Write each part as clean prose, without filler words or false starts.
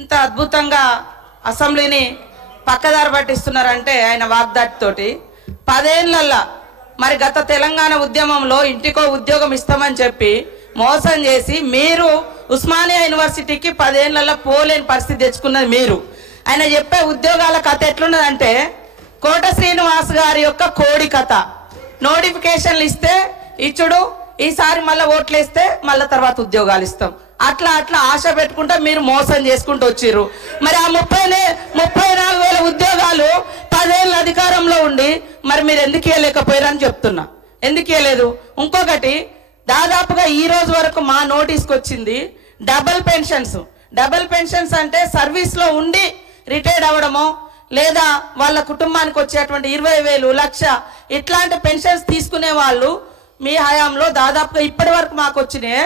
ఇంత అద్భుతంగా అసెంబ్లీని పక్కదారి పట్టిస్తున్నారంటే ఆయన వాగ్దాటితోటి 10 ఏళ్లల్లా మరి గత తెలంగాణ ఉద్యమంలో ఇంటికో ఉద్యోగం ఇస్తామని చెప్పి మోసం చేసి మీరు ఉస్మానియా యూనివర్సిటీకి 10 ఏళ్లల్లా పోలేని పరిస్థితి తెచ్చుకున్నది మీరు. ఆయన చెప్పే ఉద్యోగాల కథ ఎట్లున్నదంటే కోట శ్రీనివాస్ గారి యొక్క కోడి కథ. నోటిఫికేషన్లు ఇస్తే ఇచ్చుడు, ఈసారి మళ్ళీ ఓట్లు వేస్తే మళ్ళీ తర్వాత ఉద్యోగాలు ఇస్తాం, అట్లా అట్లా ఆశ పెట్టుకుంటా మీరు మోసం చేసుకుంటూ వచ్చిర్రు. మరి ఆ 34,000 ఉద్యోగాలు 10 ఏళ్ళ అధికారంలో ఉండి మరి మీరు ఎందుకు ఇవ్వలేకపోయారని చెప్తున్నా. ఎందుకు ఇవ్వలేదు? ఇంకొకటి, దాదాపుగా ఈ రోజు వరకు మా నోటీస్కి వచ్చింది డబుల్ పెన్షన్స్. డబుల్ పెన్షన్స్ అంటే సర్వీస్లో ఉండి రిటైర్డ్ అవ్వడమో లేదా వాళ్ళ కుటుంబానికి వచ్చేటువంటి 20,000, 1,00,000 ఇట్లాంటి పెన్షన్స్ తీసుకునే వాళ్ళు మీ హయాంలో దాదాపుగా ఇప్పటి వరకు మాకు వచ్చినాయి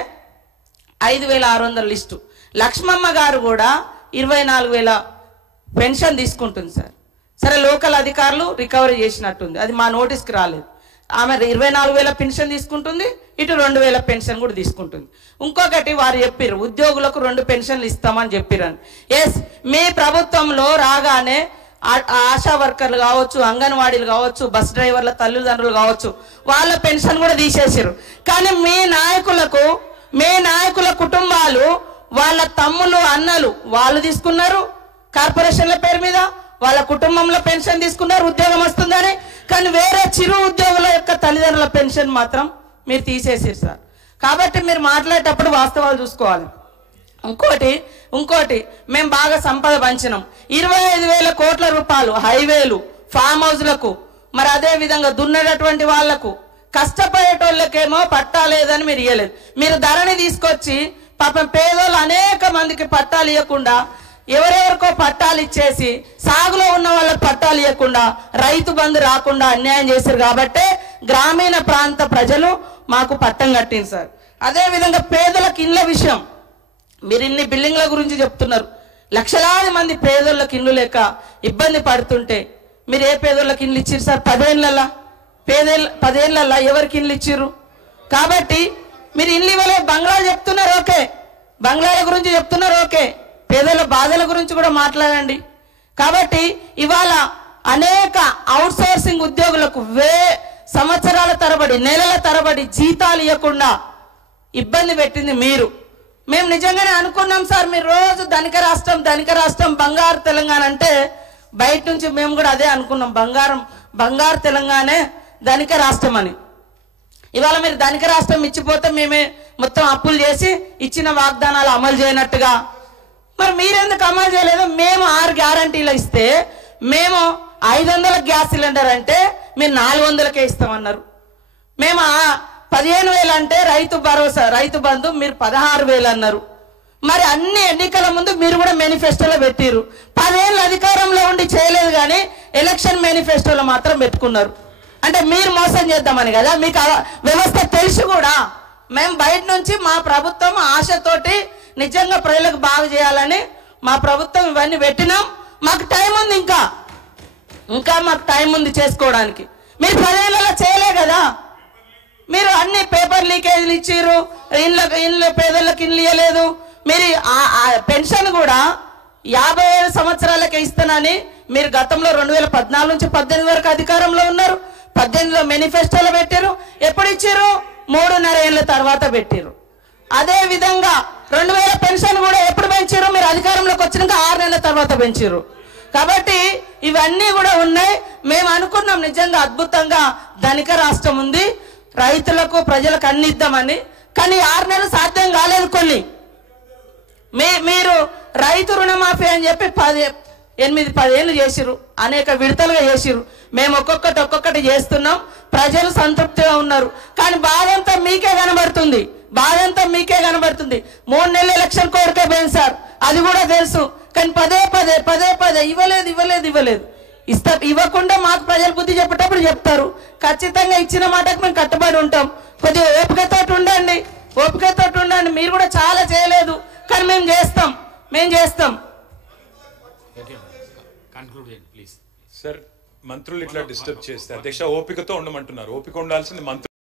5,600 లిస్టు. లక్ష్మమ్మ గారు కూడా 24,000 పెన్షన్ తీసుకుంటుంది సార్. సరే, లోకల్ అధికారులు రికవరీ చేసినట్టుంది, అది మా నోటీస్కి రాలేదు. ఆమె 24,000 పెన్షన్ తీసుకుంటుంది, ఇటు 2,000 పెన్షన్ కూడా తీసుకుంటుంది. ఇంకొకటి, వారు చెప్పారు ఉద్యోగులకు 2 పెన్షన్లు ఇస్తామని చెప్పారని. ఎస్, మీ ప్రభుత్వంలో రాగానే ఆశా వర్కర్లు కావచ్చు, అంగన్వాడీలు కావచ్చు, బస్ డ్రైవర్ల తల్లిదండ్రులు కావచ్చు, వాళ్ళ పెన్షన్ కూడా తీసేసారు. కానీ మీ నాయకుల కుటుంబాలు, వాళ్ళ తమ్ములు అన్నలు వాళ్ళు తీసుకున్నారు కార్పొరేషన్ల పేరు మీద, వాళ్ళ కుటుంబంలో పెన్షన్ తీసుకున్నారు ఉద్యోగం వస్తుందని. కానీ వేరే చిరు ఉద్యోగుల యొక్క తల్లిదండ్రుల పెన్షన్ మాత్రం మీరు తీసేసారు సార్. కాబట్టి మీరు మాట్లాడేటప్పుడు వాస్తవాలు చూసుకోవాలి. ఇంకోటి మేము బాగా సంపద పంచినాం. 25,000 కోట్ల రూపాయలు హైవేలు, ఫామ్ హౌస్లకు, మరి అదే విధంగా దున్నేటటువంటి వాళ్లకు, కష్టపడేటోళ్ళకేమో పట్టా లేదని మీరు ఇవ్వలేదు. మీరు ధరని తీసుకొచ్చి పాపం పేదోళ్ళు అనేక మందికి పట్టాలు ఇవ్వకుండా, ఎవరెవరికో పట్టాలు ఇచ్చేసి సాగులో ఉన్న వాళ్ళకి పట్టాలు ఇవ్వకుండా, రైతు బంధు రాకుండా అన్యాయం చేశారు. కాబట్టి గ్రామీణ ప్రాంత ప్రజలు మాకు పట్టం కట్టింది సార్. అదేవిధంగా పేదలకు ఇళ్ళ విషయం, మీరు ఇన్ని బిల్డింగ్ల గురించి చెప్తున్నారు. లక్షలాది మంది పేదోళ్ళకి ఇల్లు లేక ఇబ్బంది పడుతుంటే మీరు ఏ పేదోళ్ళకి ఇల్లు ఇచ్చిర్రు సార్? 10 ఏళ్ళల్లా ఎవరికి ఇల్లు ఇచ్చిర్రు? కాబట్టి మీరు ఇల్లు ఇవ్వలేదు. బంగ్లాలు చెప్తున్నారు, ఓకే, బంగ్లాల గురించి చెప్తున్నారు, ఓకే, పేదల బాధల గురించి కూడా మాట్లాడండి. కాబట్టి ఇవాళ అనేక అవుట్ సోర్సింగ్ ఉద్యోగులకు సంవత్సరాల తరబడి, నెలల తరబడి జీతాలు ఇవ్వకుండా ఇబ్బంది పెట్టింది మీరు. మేము నిజంగానే అనుకున్నాం సార్, మీరు రోజు ధనిక రాష్ట్రం బంగారు తెలంగాణ అంటే బయట నుంచి మేము కూడా అదే అనుకున్నాం, బంగారు తెలంగాణే ధనిక రాష్ట్రం అని. ఇవాళ మీరు ధనిక రాష్ట్రం ఇచ్చిపోతే మేమే మొత్తం అప్పులు చేసి ఇచ్చిన వాగ్దానాలు అమలు చేయనట్టుగా మరి మీరెందుకు అమలు చేయలేదు? మేము 6 గ్యారంటీలు ఇస్తే మేము 500 గ్యాస్ సిలిండర్ అంటే మీరు 400కే ఇస్తామన్నారు. మేము 15,000 అంటే రైతు భరోసా, రైతు బంధు మీరు 16,000 అన్నారు. మరి అన్ని ఎన్నికల ముందు మీరు కూడా మేనిఫెస్టోలో పెట్టిరు. 10 ఏళ్ళు అధికారంలో ఉండి చేయలేదు, కానీ ఎలక్షన్ మేనిఫెస్టోలో మాత్రం పెట్టుకున్నారు. అంటే మీరు మోసం చేద్దామని కదా. మీకు వ్యవస్థ తెలిసి కూడా మేము బయట నుంచి మా ప్రభుత్వం ఆశతోటి నిజంగా ప్రజలకు బాగు చేయాలని మా ప్రభుత్వం ఇవన్నీ పెట్టినాం. మాకు టైం ఉంది, ఇంకా మాకు టైం ఉంది చేసుకోవడానికి. మీరు 10 ఏళ్ళలో చేయలే కదా. మీరు అన్ని పేపర్ లీకేజీలు ఇచ్చిర్రు, ఇళ్ళ పేదలకు ఇల్లు ఇవ్వలేదు. మీరు పెన్షన్ కూడా 57 సంవత్సరాలకే ఇస్తానని మీరు గతంలో 2014 నుంచి 18 వరకు అధికారంలో ఉన్నారు. 18లో మేనిఫెస్టోలో పెట్టారు. ఎప్పుడు ఇచ్చారు? 3.5 ఏళ్ళ తర్వాత పెట్టారు. అదే విధంగా 2,000 పెన్షన్ కూడా ఎప్పుడు పెంచారు? మీరు అధికారంలోకి వచ్చినాక 6 నెలల తర్వాత పెంచారు. కాబట్టి ఇవన్నీ కూడా ఉన్నాయి. మేము అనుకున్నాం నిజంగా అద్భుతంగా ధనిక రాష్ట్రం ఉంది, రైతులకు ప్రజలకు అన్ని ఇద్దామని. కానీ 6 నెలలు సాధ్యం కాలేదు. కొన్ని మీరు రైతు రుణమాఫీ అని చెప్పి 8-10 ఏళ్ళు చేసిరు, అనేక విడతలుగా చేసిరు. మేము ఒక్కొక్కటి చేస్తున్నాం, ప్రజలు సంతృప్తిగా ఉన్నారు. కానీ బాధంతా మీకే కనబడుతుంది, 3 నెలల ఎలక్షన్ కోరికే పోయింది సార్, అది కూడా తెలుసు. కానీ పదే ఇవ్వలేదు. ఇవ్వకుండా మాకు ప్రజలు బుద్ధి చెప్పేటప్పుడు చెప్తారు. ఖచ్చితంగా ఇచ్చిన మాటకు మేము కట్టుబడి ఉంటాం. కొద్దిగా ఓపికతోటి ఉండండి. మీరు కూడా చాలా చేయలేదు, కానీ మేము చేస్తాం. సార్, మంత్రులు ఇట్లా డిస్టర్బ్ చేస్తే అధ్యక్ష ఓపికతో ఉండమంటున్నారు. ఓపిక ఉండాల్సింది మంత్రులు.